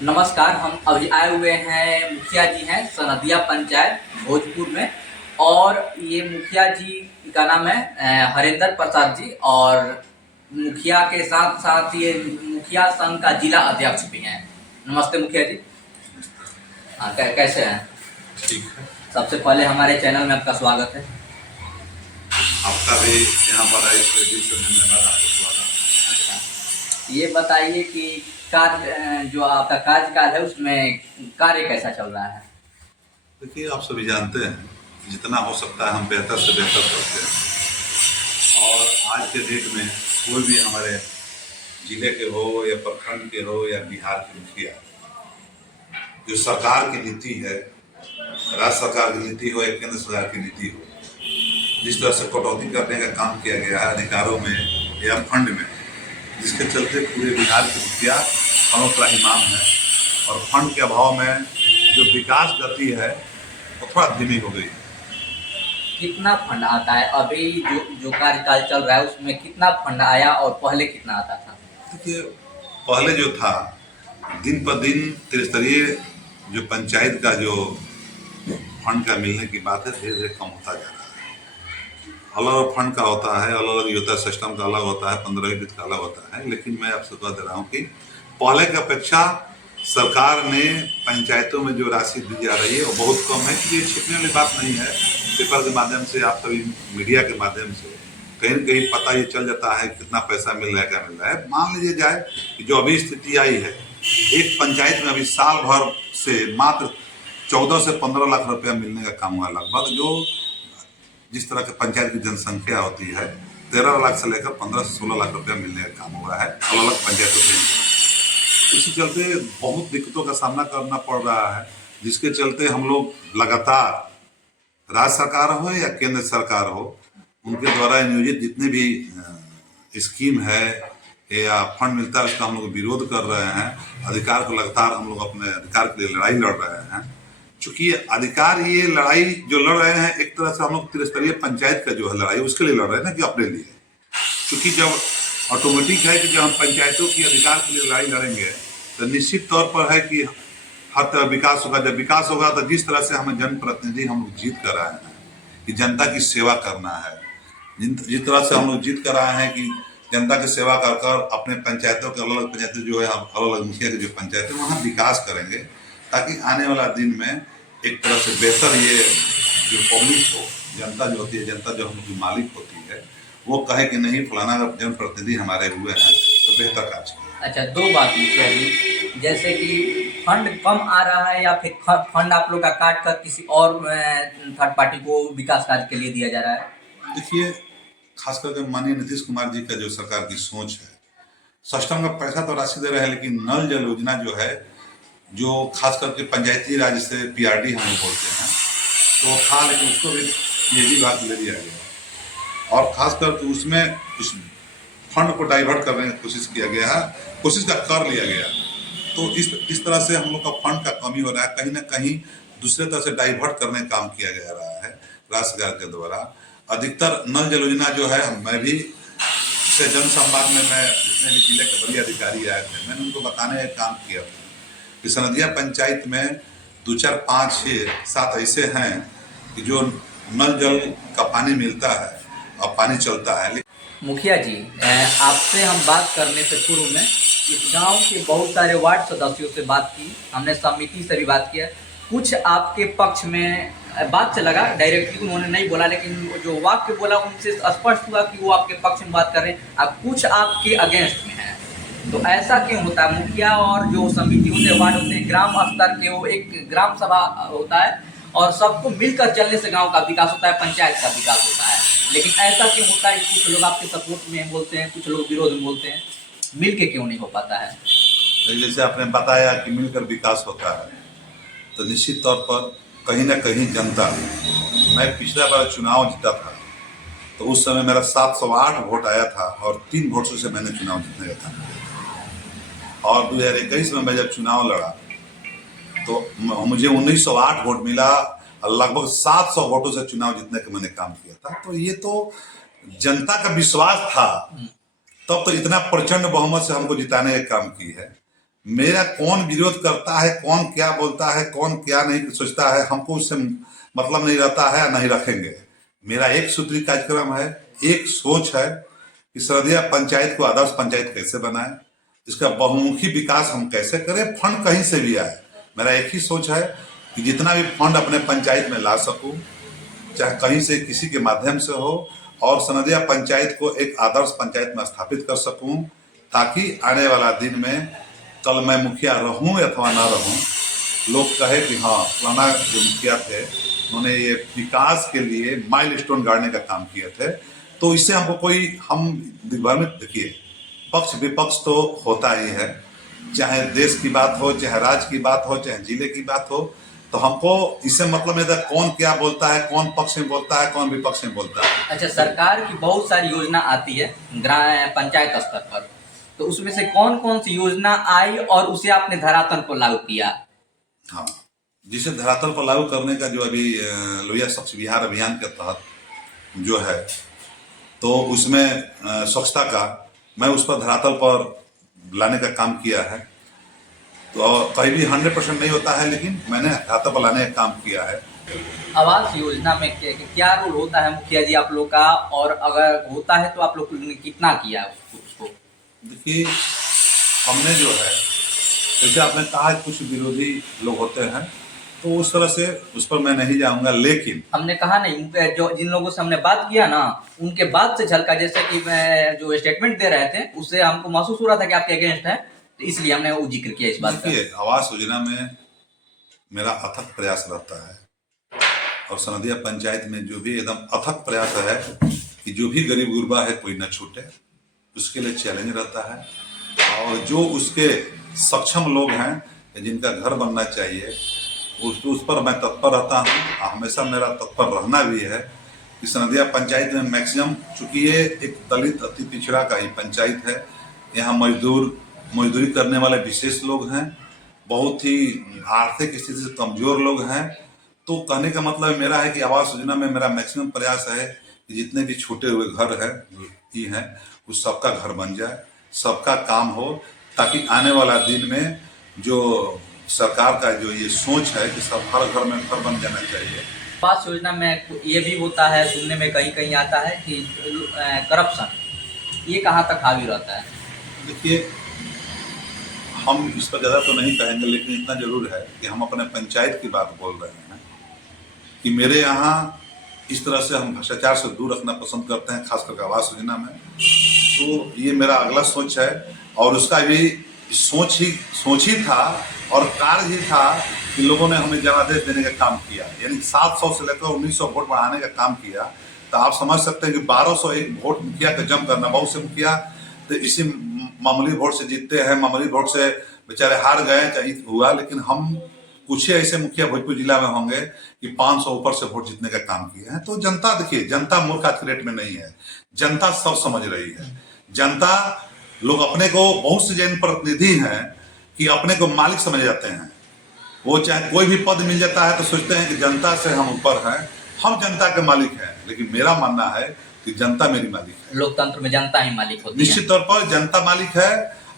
नमस्कार। हम अभी आए हुए हैं, मुखिया जी हैं सनदिया पंचायत भोजपुर में। और ये मुखिया जी का नाम है हरेंद्र प्रसाद जी, और मुखिया के साथ साथ ये मुखिया संघ का जिला अध्यक्ष भी हैं। नमस्ते मुखिया जी। हाँ, कैसे हैं? ठीक है। सबसे पहले हमारे चैनल में आपका स्वागत है। आपका भी यहाँ पर आए इसलिए दिल से धन्यवाद आपको स्वागत। अच्छा, ये बताइए कि कार्य जो आपका कार्यकाल है उसमें कार्य कैसा चल रहा है? देखिए, आप सभी जानते हैं कि जितना हो सकता है हम बेहतर से बेहतर करते हैं। और आज के डेट में कोई भी हमारे जिले के हो या प्रखंड के हो या बिहार के मुखिया, जो सरकार की नीति है, राज्य सरकार की नीति हो या केंद्र सरकार की नीति हो, जिस तरह से कटौती करने का काम किया गया है अधिकारों में या फंड में, जिसके चलते पूरे बिहार के मुखिया फंडों का इमाम है। और फंड के अभाव में जो विकास गति है वो थोड़ा धीमी हो गई है। कितना फंड आता है अभी जो कार्यकाल चल रहा है उसमें कितना फंड आया और पहले कितना आता था? देखिए, पहले जो था दिन पर दिन त्रिस्तरीय जो पंचायत का जो फंड का मिलने की बात है धीरे धीरे कम होता जा रहा है। अलग अलग फंड का होता है, अलग अलग होता है, सिस्टम का अलग होता है, 15वीं वित्त का अलग होता है। लेकिन मैं आपसे कह दे रहा हूँ कि पहले की अपेक्षा सरकार ने पंचायतों में जो राशि दी जा रही है वो बहुत कम है। कि ये छिपने वाली बात नहीं है। पेपर के माध्यम से, आप सभी मीडिया के माध्यम से कहीं न कहीं पता ये चल जाता है कितना पैसा मिल रहा है, क्या मिल रहा है। मान लीजिए जाए कि जो अभी स्थिति आई है, एक पंचायत में अभी साल भर से मात्र 14 से 15 लाख रुपया मिलने का काम हुआ लगभग। जो जिस तरह के पंचायत की जनसंख्या होती है, 13 लाख से लेकर 15 से 16 लाख रुपया मिलने का काम हुआ है अलग अलग पंचायतों के। इसी चलते बहुत दिक्कतों का सामना करना पड़ रहा है, जिसके चलते हम लोग लगातार राज्य सरकार हो या केंद्र सरकार हो, उनके द्वारा नियोजित जितने भी स्कीम है या फंड मिलता है उसका हम लोग विरोध कर रहे हैं। अधिकार को लगातार हम लोग अपने अधिकार के लिए लड़ाई लड़ रहे हैं। चूंकि अधिकार, ये लड़ाई जो लड़ रहे हैं एक तरह से हम लोग त्रिस्तरीय पंचायत का जो है लड़ाई उसके लिए लड़ रहे हैं ना, कि अपने लिए। क्योंकि जब ऑटोमेटिक है कि जब हम पंचायतों की अधिकार के लिए लड़ाई लड़ेंगे तो निश्चित तौर पर है कि हर तरह विकास होगा। जब विकास होगा तो जिस तरह से हमें जनप्रतिनिधि हम लोग जीत कर आए हैं कि जनता की सेवा करना है, जिस तरह से हम लोग जीत कर आए हैं कि जनता की सेवा कर कर अपने पंचायतों के अलग अलग पंचायतें जो है, हम अलग अलग मुखिया के जो पंचायतें वहाँ विकास करेंगे, ताकि आने वाला दिन में एक तरह से बेहतर ये जो पब्लिक हो, जनता जो होती है, जनता जो हम लोग मालिक होती है, वो कहे कि नहीं फलाना जनप्रतिनिधि हमारे हुए हैं तो बेहतर कार्य करें। अच्छा, दो बात मुखिया जी, जैसे कि फंड कम आ रहा है या फिर फंड आप लोग का काट कर किसी और थर्ड पार्टी को विकास कार्य के लिए दिया जा रहा है? देखिए, खास करके माननीय नीतीश कुमार जी का जो सरकार की सोच है, सिस्टम का पैसा तो राशि दे रहे हैं, लेकिन नल जल योजना जो है, जो खास करके पंचायती राज से पीआरडी हम लोग बोलते हैं, तो था, लेकिन उसको भी निजी विभाग ले दिया गया। और खास करके उसमें उस फंड को डाइवर्ट करने की कोशिश किया गया है, कोशिश का कर लिया गया। तो इस तरह से हम लोग का फंड का कमी हो रहा है, कहीं ना कहीं दूसरे तरह से डाइवर्ट करने का काम किया जा रहा है राज्य सरकार के द्वारा। अधिकतर नल जल योजना जो है, मैं भी से जन संवाद में मैं जितने भी जिले के बड़े अधिकारी आए थे, मैंने उनको बताने का काम किया था कि सनदिया पंचायत में 2, 4, 5, 6, 7 ऐसे हैं कि जो नल जल का पानी मिलता है और पानी चलता है। मुखिया जी, आपसे हम बात करने से पूर्व में इस गांव के बहुत सारे वार्ड सदस्यों से बात की, हमने समिति से भी बात किया। कुछ आपके पक्ष में बात से लगा, डायरेक्टली उन्होंने नहीं बोला, लेकिन जो वाक्य बोला उनसे स्पष्ट हुआ कि वो आपके पक्ष में बात कर रहे हैं, अब कुछ आपके अगेंस्ट में है। तो ऐसा क्यों होता है? मुखिया और जो समिति होते हैं, वार्ड होते हैं, ग्राम स्तर के, वो एक ग्राम सभा होता है और सबको मिलकर चलने से गांव का विकास होता है, पंचायत का विकास होता है। लेकिन ऐसा क्यों होता है कि कुछ लोग आपके सपोर्ट में बोलते हैं, कुछ लोग विरोध में बोलते हैं? मिल के क्यों नहीं हो पाता है? जैसे आपने बताया कि मिलकर विकास होता है, तो निश्चित तौर पर कहीं ना कहीं जनता, मैं पिछला बार चुनाव जीता था तो उस समय मेरा 708 वोट आया था और 3 वोटों से मैंने चुनाव जीतने का काम किया। और 2021 में मैं जब चुनाव लड़ा तो मुझे 1908 वोट मिला, लगभग 700 वोटों से चुनाव जीतने का मैंने काम किया था। तो ये तो जनता का विश्वास था, तब तो इतना प्रचंड बहुमत से हमको जिताने का काम की है। मेरा कौन विरोध करता है, कौन क्या बोलता है, कौन क्या नहीं सोचता है, हमको उससे मतलब नहीं रहता है, नहीं रखेंगे। मेरा एक सूत्री कार्यक्रम है, एक सोच है कि सरदिया पंचायत को आदर्श पंचायत कैसे बनाए, इसका बहुमुखी विकास हम कैसे करें, फंड कहीं से भी आए। मेरा एक ही सोच है कि जितना भी फंड अपने पंचायत में ला सकूं, चाहे कहीं से किसी के माध्यम से हो, और सनदिया पंचायत को एक आदर्श पंचायत में स्थापित कर सकूं, ताकि आने वाला दिन में कल मैं मुखिया रहूं अथवा ना रहूं, लोग कहे कि हाँ फलाना जो मुखिया थे उन्होंने ये विकास के लिए माइलस्टोन गाड़ने का काम किए थे। तो इससे हमको कोई हम दिग्भ्रमित, देखिए पक्ष विपक्ष तो होता ही है, चाहे देश की बात हो, चाहे राज्य की बात हो, चाहे जिले की बात हो, तो हमको इससे मतलब नहीं था कौन क्या बोलता है, कौन पक्ष में बोलता है, कौन विपक्ष में बोलता है। अच्छा, सरकार की बहुत सारी योजना आती है ग्राम पंचायत स्तर पर, तो उसमें से कौन कौन सी योजना आई और उसे आपने धरातल पर लागू किया? हाँ, जिसे धरातल पर लागू करने का जो अभी लोहिया स्वच्छ बिहार अभियान के तहत जो है, तो उसमें स्वच्छता का मैं उस पर धरातल पर लाने का काम किया है। तो कहीं भी 100% नहीं होता है, लेकिन मैंने धरातल पर लाने का काम किया है। आवास योजना में क्या रोल होता है मुखिया जी आप लोग का, और अगर होता है तो आप लोग ने कितना किया उसको? देखिए, हमने जो है, जैसे आपने कहा कुछ विरोधी लोग होते हैं, तो उस तरह से उस पर मैं नहीं जाऊंगा, लेकिन हमने कहा नहीं, जो जिन लोगों से हमने बात किया ना, उनके बात से झलका, जैसे कि मैं जो स्टेटमेंट दे रहे थे उससे हमको महसूस हो रहा था कि आपके अगेंस्ट है, तो इसलिए हमने वो जिक्र किया इस बात का। देखिए, आवास योजना में मेरा अथक प्रयास रहता है, और सनदिया पंचायत में जो भी एकदम अथक प्रयास है कि जो भी गरीब गुरबा है कोई न छूटे, उसके लिए चैलेंज रहता है। और जो उसके सक्षम लोग हैं जिनका घर बनना चाहिए, उस पर मैं तत्पर रहता हूँ। हमेशा मेरा तत्पर रहना भी है कि सनदिया पंचायत में मैक्सिमम, चूंकि ये एक दलित अति पिछड़ा का ही पंचायत है, यहाँ मजदूरी करने वाले विशेष लोग हैं, बहुत ही आर्थिक स्थिति से कमजोर लोग हैं। तो कहने का मतलब मेरा है कि आवास योजना में मेरा मैक्सिमम प्रयास है कि जितने भी छूटे हुए घर हैं उस सबका घर बन जाए, सबका काम हो, ताकि आने वाला दिन में जो सरकार का जो ये सोच है कि सब हर घर में घर बन जाना चाहिए। आवास योजना में ये भी होता है, सुनने में कहीं कहीं आता है कि करप्शन, ये कहाँ तक हावी रहता है? देखिए, हम इस पर ज़्यादा तो नहीं कहेंगे, लेकिन इतना जरूर है कि हम अपने पंचायत की बात बोल रहे हैं कि मेरे यहाँ इस तरह से हम भ्रष्टाचार से दूर रखना पसंद करते हैं, खास करके आवास योजना में। तो ये मेरा अगला सोच है, और उसका भी सोच ही था और कार्य ही था कि लोगों ने हमें जनादेश देने का काम किया, यानी 700 से लेकर 1900 वोट बढ़ाने का काम किया। तो आप समझ सकते हैं कि 1201 वोट मुखिया का जम करना, बहुत से मुखिया तो इसी मामूली वोट से जीतते हैं, मामूली वोट से बेचारे हार गए, चाहे हुआ, लेकिन हम कुछ ही ऐसे मुखिया भोजपुर जिला में होंगे कि 500 ऊपर से वोट जीतने का काम किए हैं। तो जनता, देखिए, जनता मूर्ख आज के रेट में नहीं है, जनता सब समझ रही है। जनता लोग अपने को, बहुत से जन प्रतिनिधि हैं कि अपने को मालिक समझ जाते हैं, वो चाहे कोई भी पद मिल जाता है तो सोचते हैं कि जनता से हम ऊपर हैं, हम जनता के मालिक हैं। लेकिन मेरा मानना है कि जनता मेरी मालिक है। लोकतंत्र में जनता ही मालिक होती है। निश्चित तौर पर जनता मालिक है,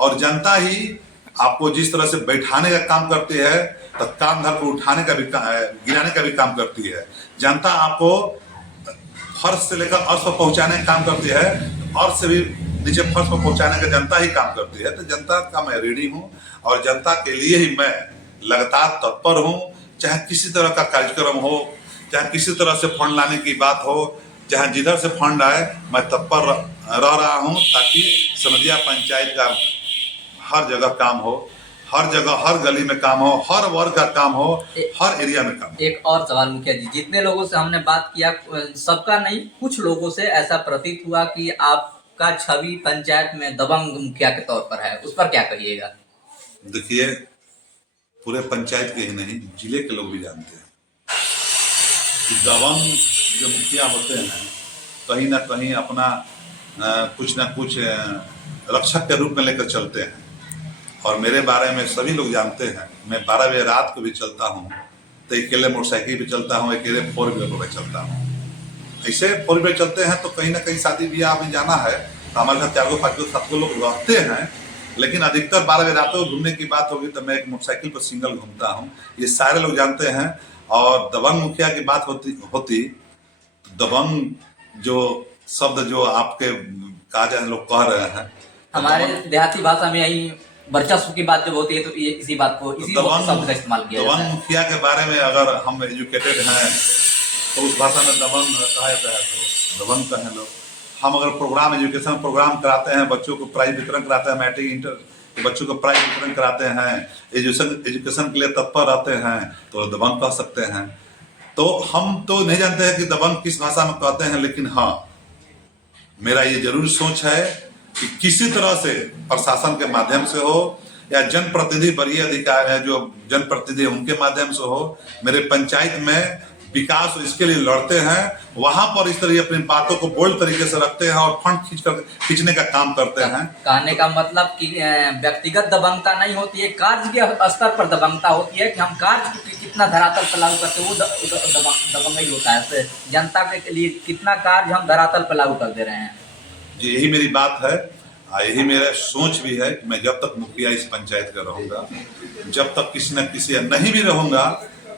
और जनता ही आपको जिस तरह से बैठाने का काम करती है, तो काम धर को उठाने का भी, गिराने का भी काम करती है। जनता आपको फर्श से लेकर अर्श पर पहुंचाने का काम करती है, अर्श से भी नीचे फर्श पर पहुंचाने का जनता ही काम करती है। तो जनता का मैं ऋणी हूँ, और जनता के लिए ही मैं लगातार तत्पर हूँ। चाहे किसी तरह का कार्यक्रम हो, चाहे किसी तरह से फंड लाने की बात हो, चाहे जिधर से फंड आए, मैं तत्पर रह रहा हूँ, ताकि सनदिया पंचायत का हर जगह काम हो, हर जगह, हर गली में काम हो, हर वर्ग का काम हो, हर एरिया में काम हो। एक और सवाल मुखिया जी, जितने लोगों से हमने बात किया, सबका नहीं, कुछ लोगों से ऐसा प्रतीत हुआ कि आपका छवि पंचायत में दबंग मुखिया के तौर पर है, उस पर क्या कहिएगा? देखिए, पूरे पंचायत के ही नहीं, जिले के लोग भी जानते हैं कि दबंग जो मुखिया होते हैं कहीं ना कहीं अपना कुछ ना कुछ रक्षक के रूप में लेकर चलते हैं। और मेरे बारे में सभी लोग जानते हैं, मैं 12 बजे रात को भी चलता हूँ, तो अकेले मोटरसाइकिल भी चलता हूँ, अकेले 4 व्हीलर पर चलता हूँ। ऐसे 4 व्हीलर चलते हैं तो कहीं ना कहीं शादी ब्याह में जाना है, तो हमारे साथ 4 5 7 लोग रहते हैं, लेकिन अधिकतर 12 बजे रातों को घूमने की बात होगी तो मैं एक मोटरसाइकिल पर सिंगल घूमता हूँ, ये सारे लोग जानते हैं। और दबंग मुखिया की बात होती तो दबंग जो शब्द जो आपके कहा जाए लोग कह रहे हैं, तो हमारे देहाती भाषा में यही वर्चस्व की बात जब होती है तो ये इसी बात को इसी शब्द का इस्तेमाल किया जाता दबंग है। मुखिया के बारे में अगर हम एजुकेटेड हैं तो उस भाषा में दबंग कहा जाता है तो दबंग कहें लोग। हम अगर प्रोग्राम एजुकेशन प्रोग्राम कराते हैं, बच्चों को प्राइज वितरण कराते हैं, मैट्रिक इंटर के बच्चों को प्राइज वितरण कराते हैं, एजुकेशन के लिए तत्पर रहते हैं, तो दबंग कह सकते हैं। तो हम तो नहीं जानते हैं कि दबंग किस भाषा में कहते हैं, लेकिन हाँ मेरा ये जरूर सोच है कि किसी तरह से प्रशासन के माध्यम से हो या जनप्रतिनिधि वरीय अधिकारी है जो जनप्रतिनिधि उनके माध्यम से हो, मेरे पंचायत में विकास इसके लिए लड़ते हैं, वहां पर इस तरह अपनी बातों को बोल्ड तरीके से रखते हैं और फंड खींचने का काम करते हैं। कहने का मतलब कि व्यक्तिगत दबंगता नहीं होती है, कार्य के स्तर पर दबंगता होती है कि हम कार्य को कितना धरातल पर लागू करते हैं, वो दबंग ही होता है। जनता के लिए कितना कार्य हम धरातल पर लागू कर दे रहे हैं। जी यही मेरी बात है, यही मेरा सोच भी है कि मैं जब तक मुखिया इस पंचायत का रहूंगा, जब तक किसी न किसी नहीं भी रहूंगा,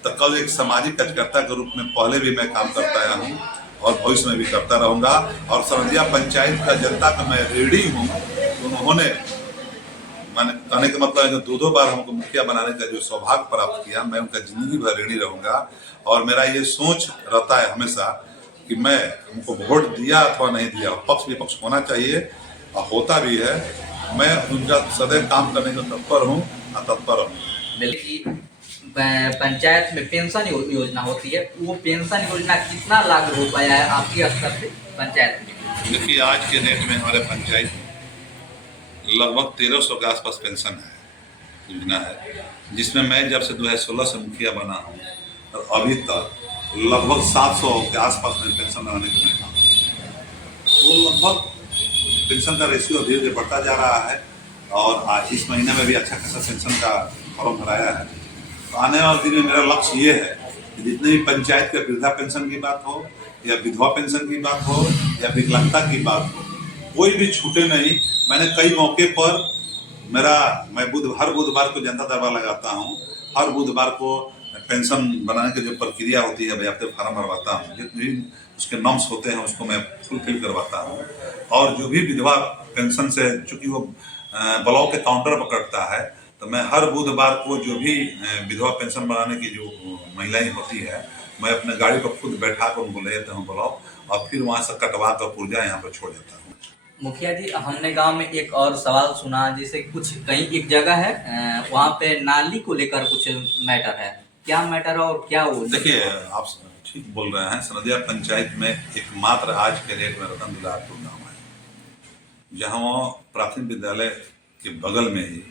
तो कल एक सामाजिक कार्यकर्ता के रूप में पहले भी मैं काम करता आया हूँ और भविष्य में भी करता रहूंगा। और सरंदिया पंचायत का जनता का मैं ऋणी हूँ। उन्होंने मैंने कहने का मतलब है कि दो बार हमको मुखिया बनाने का जो सौभाग्य प्राप्त किया, मैं उनका जिंदगी भर ऋणी रहूंगा। और मेरा ये सोच रहता है हमेशा कि मैं उनको वोट दिया अथवा नहीं दिया, पक्ष विपक्ष होना चाहिए और होता भी है। मैं उनका सदैव काम करने का तत्पर हूँ और तत्पर रहूँ। पंचायत में पेंशन योजना होती है, वो पेंशन योजना कितना लागू हो पाया है आपके स्तर पे पंचायत में? देखिए आज के डेट में हमारे पंचायत में लगभग 1300 के आसपास पेंशन है योजना है, जिसमें मैं जब से 2016 से मुखिया बना हूँ और अभी तक लगभग 700 के आसपास में पेंशन लगाने का मैं काम। तो लगभग पेंशन का रेशियो धीरे धीरे बढ़ता जा रहा है और इस महीने में भी अच्छा खासा पेंशन का फॉर्म भराया है। तो आने वाले दिन में मेरा लक्ष्य ये है कि जितने भी पंचायत के वृद्धा पेंशन की बात हो या विधवा पेंशन की बात हो या विकलांगता की बात हो, कोई भी छूटे नहीं। मैंने कई मौके पर मैं हर बुधवार को जनता दरबार लगाता हूँ, हर बुधवार को पेंशन बनाने की जो प्रक्रिया होती है व्याप्त फार्म भरवाता हूँ, जितने भी उसके नॉर्म्स होते हैं उसको मैं फुलफिल करवाता हूँ। और जो भी विधवा पेंशन से चूंकि वो ब्लॉक के काउंटर पर कटता है, तो मैं हर बुधवार को जो भी विधवा पेंशन बनाने की जो महिलाएं होती है, मैं अपने गाड़ी पर खुद बैठा कर उनको ले जाता हूँ ब्लॉक और फिर वहाँ से कटवा कर पुर्जा यहाँ पर छोड़ देता हूँ। मुखिया जी, हमने गांव में एक और सवाल सुना, जैसे कुछ कहीं एक जगह है वहाँ पे नाली को लेकर कुछ मैटर है, क्या मैटर है और क्या वो? देखिए आप ठीक बोल रहे हैं। सरंदिया पंचायत में एकमात्र आज के डेट में रतन दुलारपुर गाँव है, जहाँ प्राथमिक विद्यालय के बगल में ही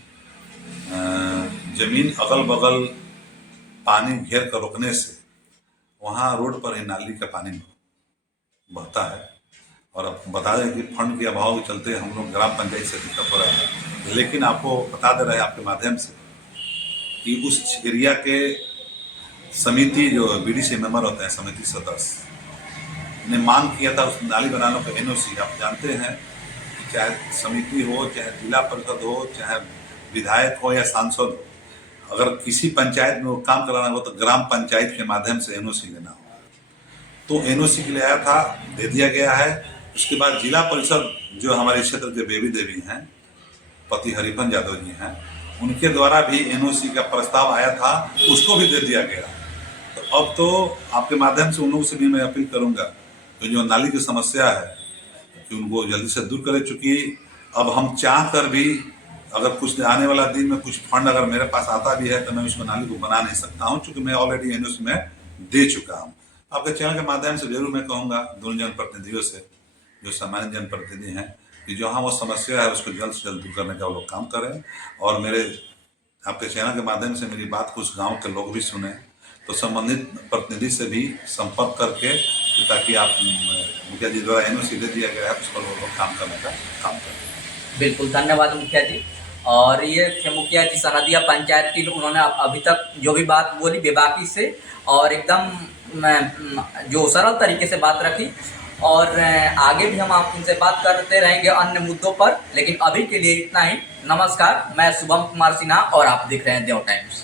जमीन अगल बगल पानी घेर कर रोकने से वहाँ रोड पर ही नाली का पानी बहता है। और अब बता दें कि फंड के अभाव के चलते हम लोग ग्राम पंचायत से दिक्कत हो रहा है, लेकिन आपको बता दे रहे हैं आपके माध्यम से कि उस एरिया के समिति जो बीडीसी मेंबर होते हैं, समिति सदस्य ने मांग किया था उस नाली बनाने को एनओसी। आप जानते हैं चाहे समिति हो, चाहे जिला परिषद हो, चाहे विधायक हो या सांसद हो, अगर किसी पंचायत में वो काम कराना हो तो ग्राम पंचायत के माध्यम से एनओसी लेना होगा। तो एनओसी के लिए आया था, दे दिया गया है। उसके बाद जिला परिषद जो हमारे क्षेत्र के बेबी देवी हैं, पति हरिपन यादव जी हैं, उनके द्वारा भी एनओसी का प्रस्ताव आया था, उसको भी दे दिया गया। तो अब तो आपके माध्यम से उन लोगों से भी मैं अपील करूंगा तो जो नाली की समस्या है कि उनको जल्दी से दूर करें। चूँकि अब हम चाह कर भी अगर कुछ आने वाला दिन में कुछ फंड अगर मेरे पास आता भी है तो मैं उसको नाली को बना नहीं सकता हूँ, चूँकि मैं ऑलरेडी एनओसी में दे चुका हूँ। आपके चैनल के माध्यम से जरूर मैं कहूँगा दोनों जनप्रतिनिधियों से, जो सामान्य जनप्रतिनिधि हैं, कि जहाँ वो समस्या है उसको जल्द से जल्द दूर करने का वो लोग काम करें। और मेरे आपके चैनल के माध्यम से मेरी बात को उस गाँव के लोग भी सुने, तो संबंधित प्रतिनिधि से भी संपर्क करके ताकि आप मुखिया जी द्वारा एनओसी दे दिया गया है उस पर वो लोग काम करने का काम करें। बिल्कुल, धन्यवाद मुखिया जी। और ये थे मुखिया जी सरहदिया पंचायत की, उन्होंने अभी तक जो भी बात बोली बेबाकी से और एकदम जो सरल तरीके से बात रखी। और आगे भी हम आप इनसे बात करते रहेंगे अन्य मुद्दों पर, लेकिन अभी के लिए इतना ही। नमस्कार, मैं शुभम कुमार सिन्हा और आप देख रहे हैं देव टाइम्स।